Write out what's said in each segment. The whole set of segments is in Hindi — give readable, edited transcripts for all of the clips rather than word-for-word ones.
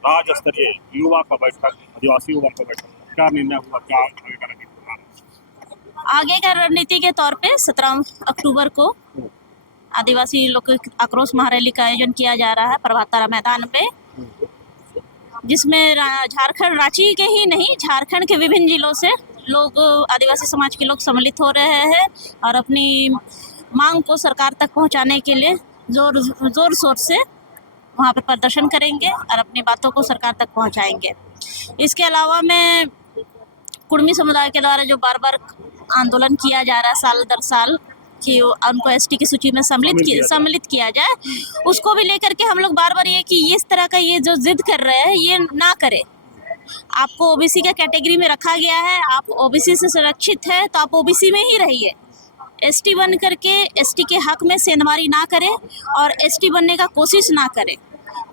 राज्य स्तरीय युवा का बैठक, आदिवासी युवा का बैठक, क्या निर्णय हुआ, क्या आगे का रणनीति बना रहे आगे का रणनीति के तौर पे 17 अक्टूबर को आदिवासी लोग आक्रोश महारैली का आयोजन किया जा रहा है प्रभात तारा मैदान पे, जिसमें झारखंड, रांची के ही नहीं, झारखंड के विभिन्न जिलों से लोग, आदिवासी समाज के लोग सम्मिलित हो रहे हैं और अपनी मांग को सरकार तक पहुंचाने के लिए जोर शोर से वहाँ पे प्रदर्शन करेंगे और अपनी बातों को सरकार तक पहुंचाएंगे। इसके अलावा में कुर्मी समुदाय के द्वारा जो बार बार आंदोलन किया जा रहा है साल दर साल कि उनको एसटी की सूची में सम्मिलित किया जाए, उसको भी लेकर के हम लोग बार बार ये कि इस तरह का ये जो जिद कर रहे हैं ये ना करे। आपको ओबीसी का कैटेगरी में रखा गया है, आप ओबीसी से सुरक्षित है तो आप ओबीसी में ही रहिए। एसटी बन करके एसटी के हक में सेंधमारी ना करें और एसटी बनने का कोशिश ना करें।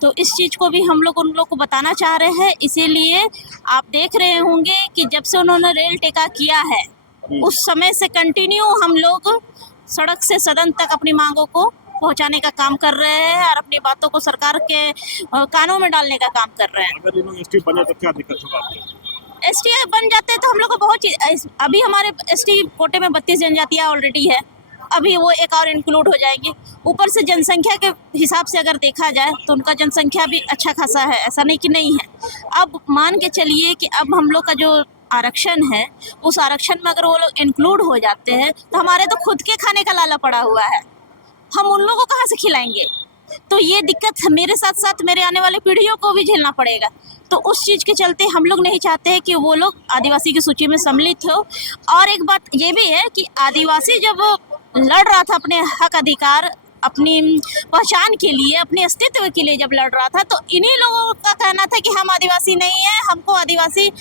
तो इस चीज़ को भी हम लोग उन लोग को बताना चाह रहे हैं। इसीलिए आप देख रहे होंगे कि जब से उन्होंने रेल टेका किया है उस समय से कंटिन्यू हम लोग सड़क से सदन तक अपनी मांगों को पहुंचाने का काम कर रहे हैं और अपनी बातों को सरकार के कानों में डालने का काम कर रहे हैं। अगर लोग एसटी बने तो क्या दिक्कत होगा आपको? एसटी बन जाते हैं तो हम लोग को बहुत चीज, अभी हमारे एसटी कोटे में 32 जनजातियाँ ऑलरेडी है, अभी वो एक और इंक्लूड हो जाएंगे। ऊपर से जनसंख्या के हिसाब से अगर देखा जाए तो उनका जनसंख्या भी अच्छा खासा है, ऐसा नहीं कि नहीं है। अब मान के चलिए कि अब हम लोग का जो आरक्षण है उस आरक्षण में अगर वो लोग इंक्लूड हो जाते हैं तो हमारे तो खुद के खाने का लाला पड़ा हुआ है, हम उन लोगों को कहाँ से खिलाएंगे? तो ये दिक्कत मेरे साथ साथ मेरे आने वाले पीढ़ियों को भी झेलना पड़ेगा। तो उस चीज़ के चलते हम लोग नहीं चाहते हैं कि वो लोग आदिवासी की सूची में सम्मिलित हो। और एक बात ये भी है कि आदिवासी जब लड़ रहा था अपने हक अधिकार, अपनी पहचान के लिए, अपने अस्तित्व के लिए जब लड़ रहा था, तो इन्हीं लोगों का कहना था कि हम आदिवासी नहीं हैं, हमको आदिवासी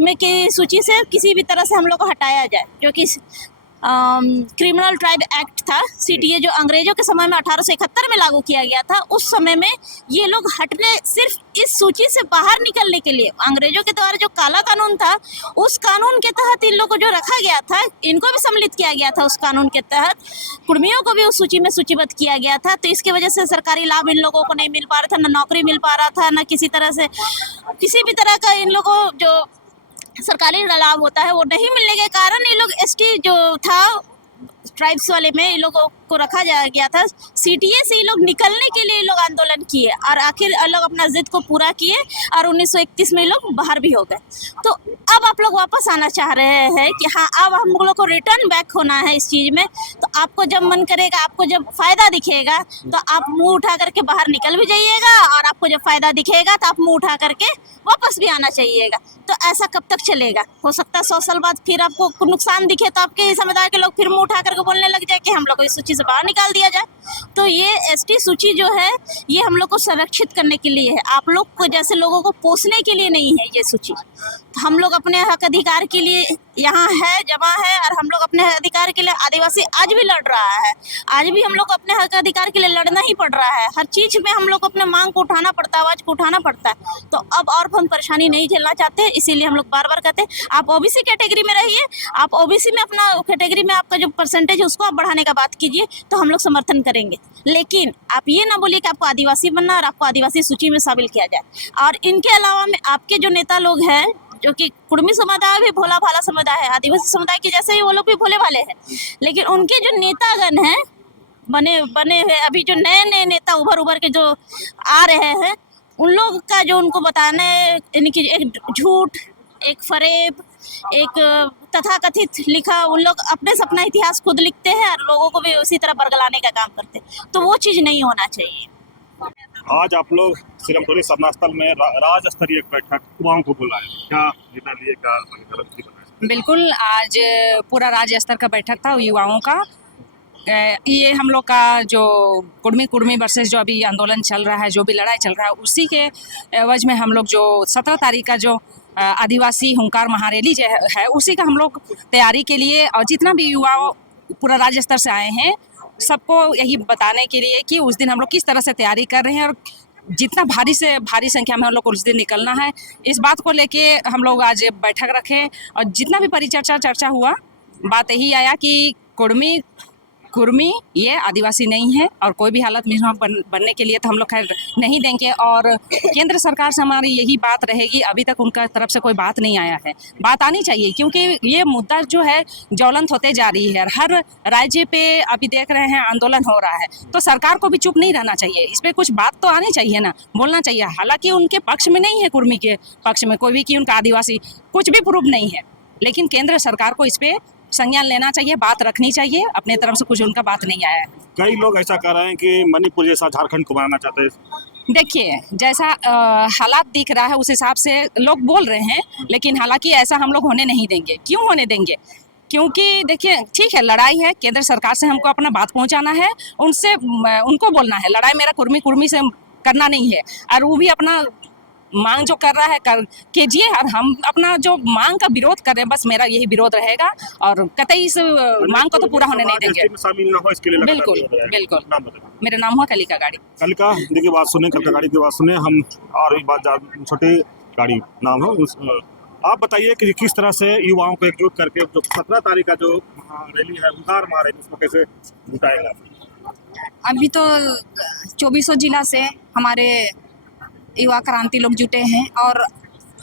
में की सूची से किसी भी तरह से हम लोग को हटाया जाए। जो कि क्रिमिनल ट्राइब एक्ट था, सीटीए, जो अंग्रेजों के समय में 1871 में लागू किया गया था। उस समय में ये लोग हटने, सिर्फ इस सूची से बाहर निकलने के लिए, अंग्रेजों के द्वारा जो काला कानून था उस कानून के तहत इन लोगों को जो रखा गया था, इनको भी सम्मिलित किया गया था उस कानून के तहत, कुर्मियों को भी उस सूची में सूचीबद्ध किया गया था। तो इसकी वजह से सरकारी लाभ इन लोगों को नहीं मिल पा रहा था, ना नौकरी मिल पा रहा था, ना किसी तरह से किसी भी तरह का इन लोगों जो सरकारी लाभ होता है वो नहीं मिलने के कारण ये लोग एसटी जो था ट्राइब्स वाले में इन लोगों को रखा जा गया था। सीटीए से ये लोग निकलने के लिए ये लोग आंदोलन किए और आखिर लोग अपना जिद को पूरा किए और 1931 में ये लोग बाहर भी हो गए। तो अब आप लोग वापस आना चाह रहे हैं कि हाँ, अब हम लोग को रिटर्न बैक होना है इस चीज़ में। तो आपको जब मन करेगा, आपको जब फ़ायदा दिखेगा तो आप मुंह उठा करके बाहर निकल भी जाइएगा, और आपको जब फ़ायदा दिखेगा तो आप मुंह उठा करके वापस भी आना चाहिएगा। तो ऐसा कब तक चलेगा? हो सकता है 100 साल बाद फिर आपको नुकसान दिखे तो आपके समुदाय के लोग फिर मुंह उठा करके बोलने लग जाए कि हम लोग को इस सूची से बाहर निकाल दिया जाए। तो ये एसटी सूची जो है ये हम लोग को संरक्षित करने के लिए है, आप लोग को जैसे लोगों को पोसने के लिए नहीं है ये सूची। हम लोग अपने हक अधिकार के लिए यहाँ है, जमा है, और हम लोग अपने अधिकार के लिए, आदिवासी आज भी लड़ रहा है, आज भी हम लोग अपने हक अधिकार के लिए लड़ना ही पड़ रहा है। हर चीज़ में हम लोग को अपने मांग को उठाना पड़ता है, आवाज़ को उठाना पड़ता है। तो अब और हम परेशानी नहीं झेलना चाहते, इसीलिए हम लोग बार बार कहते हैं आप ओबीसी कैटेगरी में रहिए, आप ओबीसी में अपना कैटेगरी में आपका जो परसेंटेज है उसको आप बढ़ाने का बात कीजिए, तो हम लोग समर्थन करेंगे। लेकिन आप ये ना बोलिए कि आपको आदिवासी बनना और आपको आदिवासी सूची में शामिल किया जाए। और इनके अलावा में आपके जो नेता लोग हैं, जो कि कुर्मी समुदाय भी भोला भाला समुदाय है, आदिवासी समुदाय के जैसे ही वो लोग भी भोले भाले हैं, लेकिन उनके जो नेतागण हैं बने हुए, अभी जो नए नए नेता उभर के जो आ रहे हैं, उन लोग का जो उनको बताने, इनकी एक झूठ, एक फरेब, एक तथाकथित लिखा, उन लोग अपने से अपना इतिहास खुद लिखते हैं और लोगों को भी उसी तरह बरगलाने का काम करते हैं। तो वो चीज़ नहीं होना चाहिए। आज आप लोग सिरमपुरी सरना स्थल में राज्य स्तरीय बैठक युवाओं को बुलाए, क्या निर्णय लिए, क्या आगे का रणनीति बनाए? बिल्कुल, आज पूरा राज्य स्तर का बैठक था युवाओं का। ये हम लोग का जो कुर्मी वर्सेस जो अभी आंदोलन चल रहा है, जो भी लड़ाई चल रहा है, उसी के एवज में हम लोग जो 17 तारीख का जो आदिवासी हुंकार महारैली जो है उसी का हम लोग तैयारी के लिए, और जितना भी युवा पूरा राज्य स्तर से आए हैं सबको यही बताने के लिए कि उस दिन हम लोग किस तरह से तैयारी कर रहे हैं और जितना भारी से भारी संख्या में हम लोग को उस दिन निकलना है, इस बात को लेके हम लोग आज बैठक रखे। और जितना भी परिचर्चा चर्चा हुआ, बात यही आया कि कुर्मी ये आदिवासी नहीं है और कोई भी हालत में यहाँ बनने के लिए तो हम लोग खैर नहीं देंगे। और केंद्र सरकार से हमारी यही बात रहेगी, अभी तक उनका तरफ से कोई बात नहीं आया है, बात आनी चाहिए क्योंकि ये मुद्दा जो है ज्वलंत होते जा रही है। हर राज्य पे अभी देख रहे हैं आंदोलन हो रहा है, तो सरकार को भी चुप नहीं रहना चाहिए, इस पर कुछ बात तो आनी चाहिए ना, बोलना चाहिए। हालांकि उनके पक्ष में नहीं है, कुर्मी के पक्ष में कोई भी कि उनका आदिवासी कुछ भी प्रूफ नहीं है, लेकिन केंद्र सरकार को इस पर संज्ञान लेना चाहिए, बात रखनी चाहिए। अपने तरफ से कुछ उनका बात नहीं आया है। कई लोग ऐसा कह रहे हैं कि मणिपुर जैसा झारखंड को बनाना चाहते हैं। देखिए जैसा हालात दिख रहा है उस हिसाब से लोग बोल रहे हैं, लेकिन हालांकि ऐसा हम लोग होने नहीं देंगे। क्यों होने देंगे? क्योंकि देखिए ठीक है, लड़ाई है, केंद्र सरकार से हमको अपना बात पहुंचाना है, उनसे उनको बोलना है। लड़ाई मेरा कुर्मी से करना नहीं है, और वो भी अपना मांग जो कर रहा है कर कीजिए, और हम अपना जो मांग का विरोध कर रहे हैं, बस मेरा यही विरोध रहेगा और कतई इस मांग को तो पूरा होने नहीं देंगे। शामिल ना हो इसके लिए बिल्कुल बिल्कुल। नाम बताइए। मेरा नाम हुआ कलिका गाड़ी। कलिका देखिए बात सुने, कलिका गाड़ी की बात सुने हम, और भी बात छोटी गाड़ी नाम है। आप बताइए कि किस तरह से युवाओं को एकजुट करके जो 17 तारीख का जो रैली है उतार मारे, उसको कैसे जुटाएगा? अभी तो 2400 जिला से हमारे युवा क्रांति लोग जुटे हैं और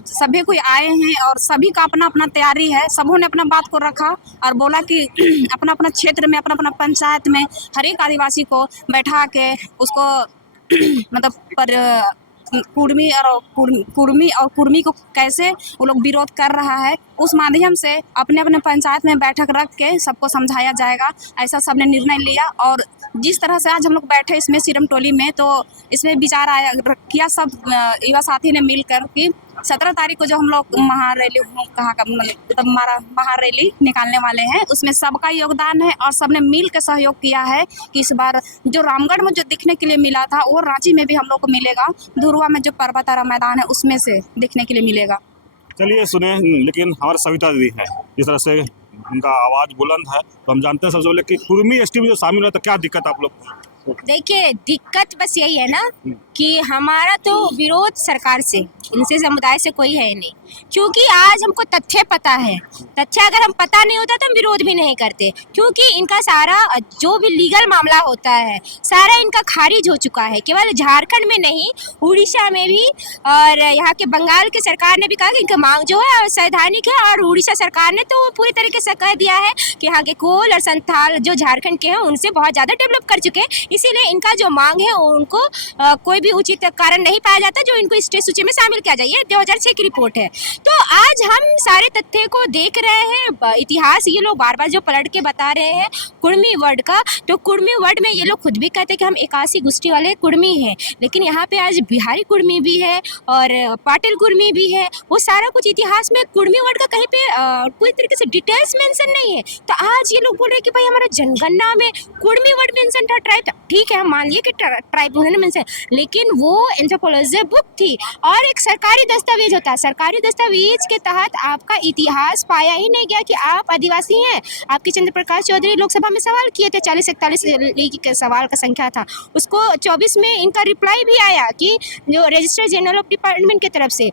सभी कोई आए हैं और सभी का अपना अपना तैयारी है। सबों ने अपना बात को रखा और बोला कि अपना अपना क्षेत्र में, अपना अपना पंचायत में हर एक आदिवासी को बैठा के उसको मतलब पर कुर्मी और कुर्मी को कैसे वो लोग विरोध कर रहा है, उस माध्यम से अपने अपने पंचायत में बैठक रख के सबको समझाया जाएगा। ऐसा सबने निर्णय लिया और जिस तरह से आज हम लोग बैठे इसमें सिरम टोली में, तो इसमें विचार आया किया सब युवा साथी ने मिलकर कि 17 तारीख को जो हम लोग महारैली कहाँ का मतलब हमारा महारैली निकालने वाले हैं, उसमें सबका योगदान है और सबने मिल के सहयोग किया है कि इस बार जो रामगढ़ में जो दिखने के लिए मिला था वो रांची में भी हम लोग को मिलेगा, धुरवा में जो पर्वतारा मैदान है उसमें से दिखने के लिए मिलेगा। चलिए सुने, लेकिन हमारे सविता दीदी है, जिस तरह से उनका आवाज़ बुलंद है, तो हम जानते हैं सबसे पहले कि कुर्मी एसटी में जो शामिल है तो क्या दिक्कत आप लोग को? देखिए दिक्कत बस यही है ना कि हमारा तो विरोध सरकार से, इनसे समुदाय से कोई है नहीं, क्योंकि आज हमको तथ्य पता है। तथ्य अगर हम पता नहीं होता तो हम विरोध भी नहीं करते, क्योंकि इनका सारा जो भी लीगल मामला होता है सारा इनका खारिज हो चुका है। केवल झारखंड में नहीं, उड़ीसा में भी, और यहाँ के बंगाल की सरकार ने भी कहा कि इनका मांग जो है संवैधानिक है, और उड़ीसा सरकार ने तो पूरी तरीके से कह दिया है कि यहाँ के कोल और संथाल जो झारखंड के हैं उनसे बहुत ज़्यादा डेवलप कर चुके हैं, इसीलिए इनका जो मांग है उनको कोई भी उचित कारण नहीं पाया जाता जो इनको स्टेट सूची में शामिल किया जाए। 2006 की रिपोर्ट है। तो आज हम सारे तथ्य को देख रहे हैं, इतिहास ये लोग बार बार जो पलट के बता रहे हैं कुर्मी वर्ड का, तो कुर्मी वर्ड में ये लोग खुद भी कहते हैं कि हम 81 गोष्ठी वाले कुर्मी हैं, लेकिन यहाँ पे आज बिहारी कुर्मी भी है और पाटिल कुर्मी भी है। वो सारा कुछ इतिहास में कुर्मी वर्ड का कहीं पे पूरी तरीके से डिटेल्स मेंशन नहीं है। तो आज ये लोग बोल रहे हैं कि भाई हमारा जनगणना में कुर्मी वर्ड मेंशन था, ट्राइब, ठीक है हम मान लिए कि ट्राइब उन्होंने मेंशन, लेकिन वो एंथ्रोपोलॉजी बुक थी और एक सरकारी दस्तावेज होता है। सरकारी दस्तावेज के तहत आपका इतिहास पाया ही नहीं गया कि आप आदिवासी हैं। आपके चंद्र प्रकाश चौधरी लोकसभा में सवाल किए थे, 40-41 के सवाल का संख्या था, उसको 24 में इनका रिप्लाई भी आया कि जो रजिस्टर जनरल ऑफ डिपार्टमेंट की तरफ से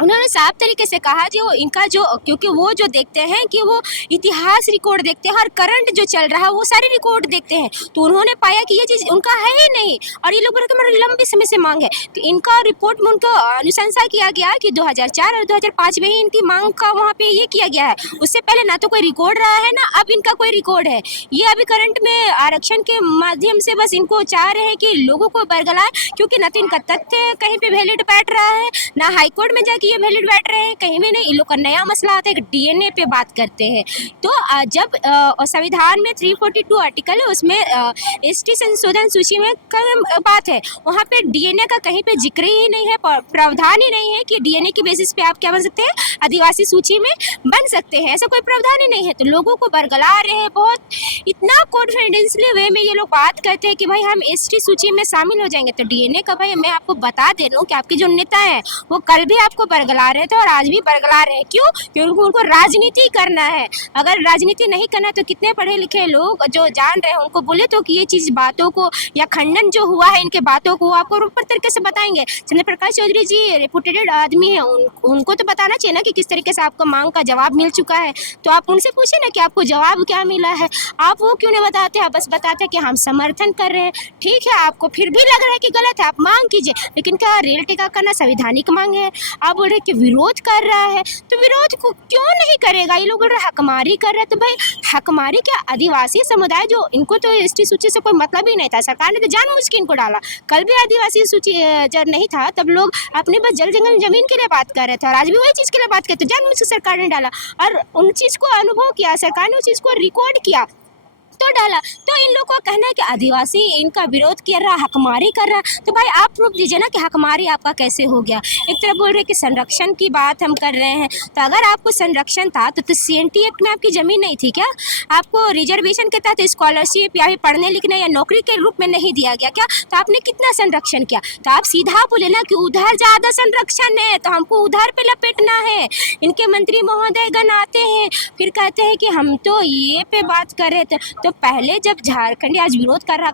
उन्होंने साफ तरीके से कहा जो इनका जो, क्योंकि वो जो देखते हैं कि वो इतिहास रिकॉर्ड देखते हैं और करंट जो चल रहा है वो सारे रिकॉर्ड देखते हैं, तो उन्होंने पाया कि ये चीज़ उनका है ही नहीं और ये लोग बोले कि हमारी लंबे समय से मांग है। तो इनका रिपोर्ट में उनको अनुशंसा किया गया कि 2004 और 2005 में ही इनकी मांग का वहाँ पे ये किया गया है, उससे पहले ना तो कोई रिकॉर्ड रहा है ना अब इनका कोई रिकॉर्ड है। ये अभी करंट में आरक्षण के माध्यम से बस इनको चाह रहे हैं कि लोगों को बरगलाए, क्योंकि ना तो इनका तथ्य कहीं पे वैलिड बैठ रहा है, ना हाईकोर्ट में जाके ये वैलिड बैठ रहे हैं, कहीं में नहीं। इन लोग का नया मसला आता है कि डीएनए पे बात करते हैं। तो जब संविधान में 342 आर्टिकल है उसमें एसटी संशोधन सूची में बात है, वहाँ पे डीएनए का कहीं पे जिक्र ही नहीं है, प्रावधान ही नहीं है कि डीएनए की बेसिस पे आप क्या बन सकते हैं, आदिवासी सूची में बन सकते हैं, ऐसा कोई प्रावधान ही नहीं है। तो लोगों को बरगला रहे हैं, बहुत इतना कॉन्फिडेंसली वे में ये लोग बात करते हैं कि भाई हम एसटी सूची में शामिल हो जाएंगे। तो डीएनए का भाई मैं आपको बता दे रहा हूँ कि आपके जो नेता हैं वो कल भी आपको बरगला रहे थे और आज भी बरगला रहे हैं। क्यों? क्योंकि उनको राजनीति करना है। अगर राजनीति नहीं करना तो कितने पढ़े लिखे लोग जो जान रहे हैं उनको बोले तो कि ये चीज़ बातों को या खंडन जो हुआ है इनके बातों को आपको ऊपर तरीके से बताएंगे। चंद्र प्रकाश चौधरी जी रेपुटेटेड आदमी है, उनको तो बताना चाहिए ना कि किस तरीके से आपको मांग का जवाब मिल चुका है। तो आप उनसे पूछे ना कि आपको जवाब क्या मिला है। आप वो क्यों नहीं बताते? आप बस बताते हैं कि हम समर्थन कर रहे हैं। ठीक है, आपको फिर भी लग रहा है कि गलत है, आप मांग कीजिए, लेकिन क्या रेल टिकट करना संवैधानिक मांग है? आप बोल रहे हैं कि विरोध कर रहा है, तो विरोध को क्यों नहीं करेगा? ये लोग बोल रहे हैं हकमारी कर रहे हैं, तो भाई हकमारी क्या? आदिवासी समुदाय जो इनको तो एसटी सूची से कोई मतलब ही नहीं था, सरकार ने तो जानबूझ के इनको डाला। कल भी आदिवासी सूची जब नहीं था तब लोग अपने बस जल जंगल जमीन के लिए बात कर रहे थे और आज भी वही चीज़ के लिए बात करते, जानबूझ के सरकार ने डाला और उन चीज़ को अनुभव किया, सरकार ने उस चीज़ को रिकॉर्ड किया तो डाला। तो इन लोगों को कहना है कि आदिवासी इनका विरोध कर रहा, हकमारी कर रहा, तो भाई आप प्रूफ दीजिए ना कि हकमारी आपका कैसे हो गया। एक तरफ बोल रहे कि संरक्षण की बात हम कर रहे हैं, तो अगर आपको संरक्षण था तो CNT एक्ट में आपकी ज़मीन नहीं थी क्या? आपको रिजर्वेशन के तहत स्कॉलरशिप या फिर पढ़ने लिखने या नौकरी के रूप में नहीं दिया गया क्या? तो आपने कितना संरक्षण किया? तो आप सीधा बोले ना कि उधर ज़्यादा संरक्षण है तो हमको उधर पे लपेटना है। इनके मंत्री महोदय गण आते हैं फिर कहते हैं कि हम तो ये पे बात कर रहे थे। तो पहले जब झारखंडी आज विरोध कर रहा,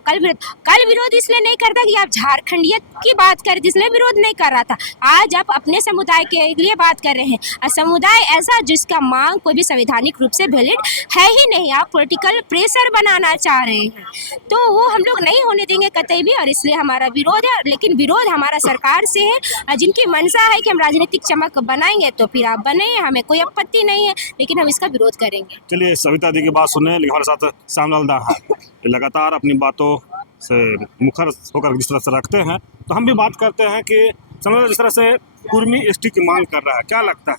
कल विरोध इसलिए नहीं करता कि आप झारखंडियत की बात कर रहे, इसलिए विरोध नहीं कर रहा था। आज आप अपने समुदाय के लिए बात कर रहे हैं और समुदाय ऐसा जिसका मांग कोई भी संवैधानिक रूप से वैलिड है ही नहीं, आप पॉलिटिकल प्रेशर बनाना चाह रहे हैं, तो वो हम लोग नहीं होने देंगे कतई भी। और इसलिए हमारा विरोध है, लेकिन विरोध हमारा सरकार से है और जिनकी मंशा है कि हम राजनीतिक चमक बनाएंगे तो फिर आप बने, हमें कोई आपत्ति नहीं है, लेकिन हम इसका विरोध करेंगे। चलिए सविता दी की बात सुने, लेकिन हमारे साथ श्यामलाल दा है, लगातार अपनी बातों से मुखर होकर जिस तरह से रखते हैं, तो हम भी बात करते हैं कि श्यामलाल जिस तरह से कुर्मी एसटी की मांग कर रहा है, क्या लगता है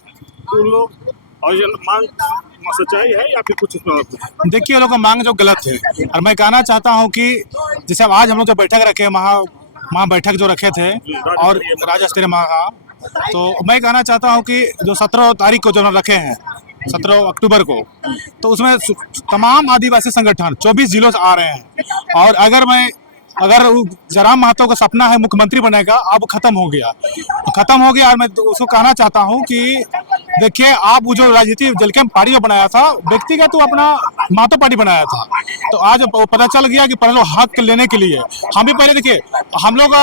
उन लोग और ये मांग सच्चाई है या फिर कुछ इसमें और कुछ? देखिए, लोगों का मांग जो गलत है और मैं कहना चाहता हूं कि जैसे आज हम लोग जो बैठक रखे महा बैठक जो रखे थे और राज्य स्तरीय महा, तो मैं कहना चाहता हूं कि जो 17 तारीख को जो रखे हैं 17 अक्टूबर को, तो उसमें तमाम आदिवासी संगठन 24 जिलों से आ रहे हैं और अगर जयराम महतो का सपना है मुख्यमंत्री बनेगा, अब खत्म हो गया और मैं उसको कहना चाहता हूं कि देखिए, आप वो जो राजनीति जलकेम पार्टी जो बनाया था व्यक्तिगत तो अपना महतो पार्टी बनाया था, तो आज पता चल गया कि पहले लोग हक लेने के लिए हम भी पहले देखिए, हम लोग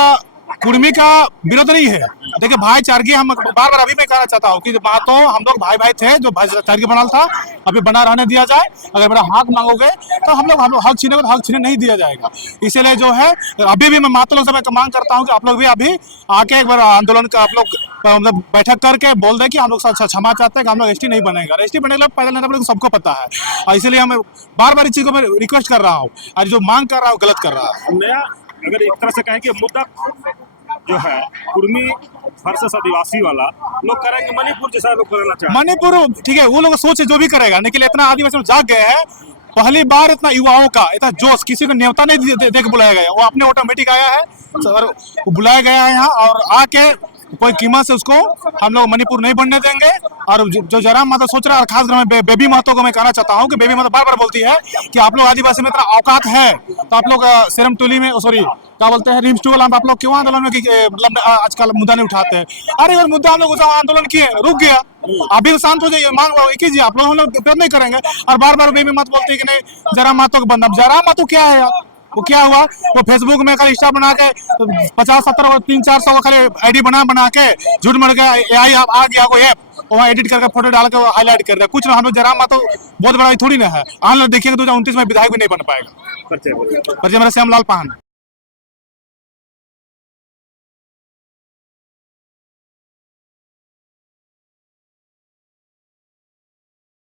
कुर्मी का विरोध नहीं है। देखिए भाईचारगी, हम बार अभी मैं कहना चाहता हूँ कि महतो हम लोग भाई थे, जो भाईचारगी बना था अभी बना रहने दिया जाए। अगर मेरा हक मांगोगे तो हम लोग हक छीनेंगे, तो हक छीने नहीं दिया जाएगा। इसीलिए जो है अभी भी मैं महतो लोग से मैं मांग करता हूँ कि आप लोग भी अभी आके एक बार आंदोलन का आप लोग मतलब बैठक करके बोल दे कि हम लोग क्षमा चाहते हैं कि हम लोग एसटी नहीं बनेगा। एसटी बनेगा पैदल नहीं बनेगा, सबको पता है, और इसीलिए हम बार इस चीज को मैं रिक्वेस्ट कर रहा हूँ और जो मांग कर रहा हूँ गलत कर रहा है। नया अगर एक तरह से कहें कि मुद्दा जो है कुर्मी वर्सेस आदिवासी वाला, लोग कह रहे हैं कि मणिपुर जैसा लोग करना चाहते हैं। मणिपुर ठीक है, वो लोग सोच जो भी करेगा, लेकिन इतना आदिवासी लोग जाग गए हैं, पहली बार इतना युवाओं का इतना जोश, किसी को न्योता नहीं दे के बुलाया गया, वो अपने ऑटोमेटिक आया है और बुलाया गया है यहाँ, और आके कोई कीमत से उसको हम लोग मणिपुर नहीं बनने देंगे। और जो जयराम महतो सोच रहा है, खासकर मैं बेबी महतो को मैं कहना चाहता हूँ कि बेबी महतो बार बोलती है कि आप लोग आदिवासी में इतना औकात है, तो आप लोग सेरम टोली में क्या बोलते हैं रिम्स टूल, आप लोग क्यों आंदोलन में मतलब आजकल मुद्दा नहीं उठाते हैं? अरे अगर मुद्दा हम लोग आंदोलन किए, रुक गया, अभी शांत हो जाइए, मांग कीजिए, आप लोग हम लोग नहीं करेंगे। और बार बेबी महतो बोलते हैं कि नहीं जयराम महतो को बंद। अब जयराम महतो क्या है यार, वो क्या हुआ, वो फेसबुक में खाली इंस्टा बना के 50-70 300-400 खाली आईडी बना के झूठ मर के AI आ गया कोई ऐप, वहाँ एडिट करके फोटो डाल के हाईलाइट कर दिया। कुछ ना, हम लोग जयराम महतो बहुत बड़ा थोड़ी ना है, हम लोग देखिएगा 2029 में विधायक भी नहीं बन पाएगा। परिचय मेरा श्यामलाल पाहन।